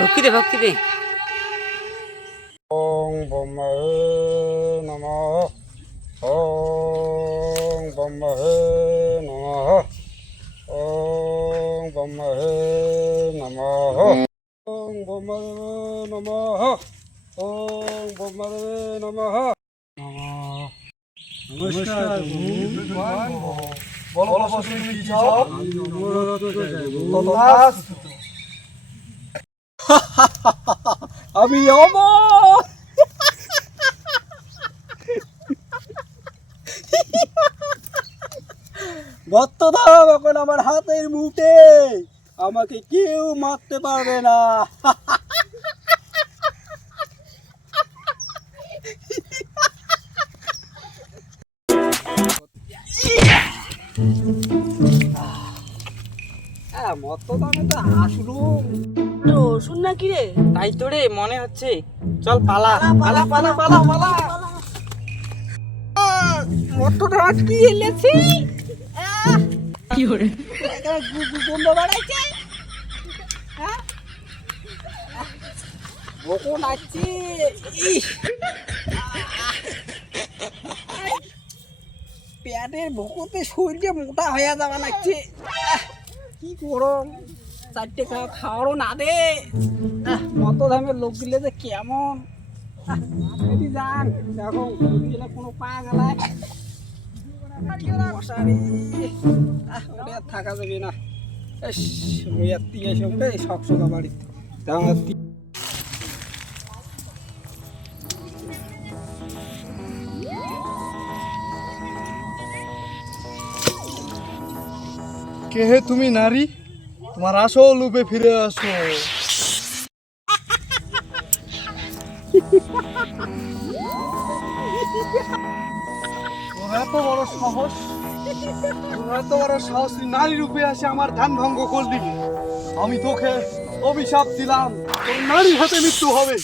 ভক্তি দে ভক্তি দে। ওং ব্রহ্মহে নমঃ। ওং ব্রহ্মহে নমঃ। ওং ব্রহ্মহে নমঃ। ওং ব্রহ্মদেবে নমঃ। ওং ব্রহ্মদেবে নমঃ। নমস্কার বলো কি চাও? আমি অমর। বর্তধাম এখন আমার হাতের মুঠে, আমাকে কেউ মারতে পারবে না। মর্তধামে তো আসলো রসুন না কি রে? তাই তো রে মনে হচ্ছে। চল পালা পালা পালা পালা পালা। মর্তধাম কি এলেছি কি করে গন্ধ বাড়াইছে। বকন আসছে। পেটের বকতে শরীরে মোটা হয়ে যাওয়া লাগছে। কি গরম, চারটে খাওয়ারও না দে। মর্তধামের লোক দিলে যে কেমন যান দেখো কোনো পা গেলায় মশারি থাকা যাবে না। শখ শোকা বাড়িতে কে হে তুমি নারী, তোমার আসল রূপে ফিরে আসো। তোর এত বড় সাহস, তোর এত বড় সাহস, তুই নারী রূপে আসে আমার ধ্যান ভঙ্গ করলি। আমি তোকে অভিশাপ দিলাম, তোর নারী হাতে মৃত্যু হবে।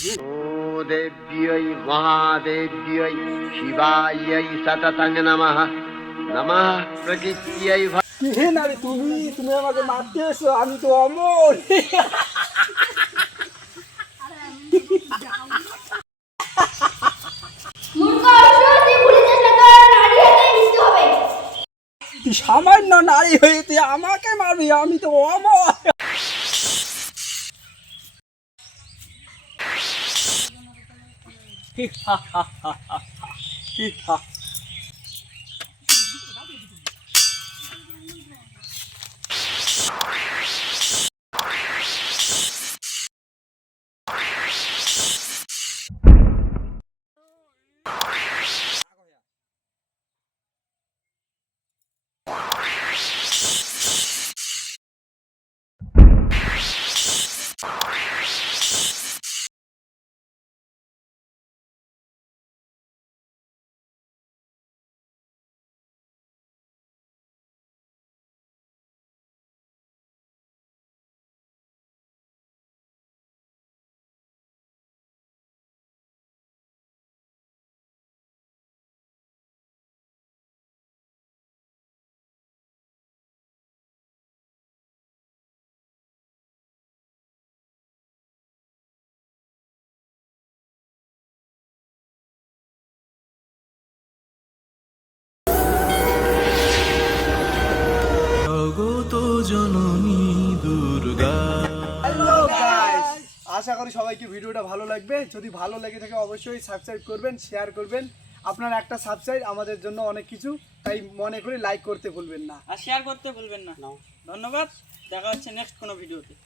দেব্যৈ মহাদেব্যৈ শিবাयै সততং নমঃ। নমঃ প্রকৃত্यै। হে নারী, তুমি তুমি আমাকে মারতে এসো, আমি তো অমর। তুই সামান্য নারী হয়ে তুই আমাকে মারবি, আমি তো অমর। আশা করি সবাইকে ভিডিওটা ভালো লাগবে। যদি ভালো লেগে থাকে অবশ্যই সাবস্ক্রাইব করবেন, শেয়ার করবেন। আপনার একটা সাবস্ক্রাইব আমাদের জন্য অনেক কিছু, তাই মনে করে লাইক করতে ভুলবেন না আর শেয়ার করতে ভুলবেন না। ধন্যবাদ, দেখা হচ্ছে নেক্সট কোনো ভিডিওতে।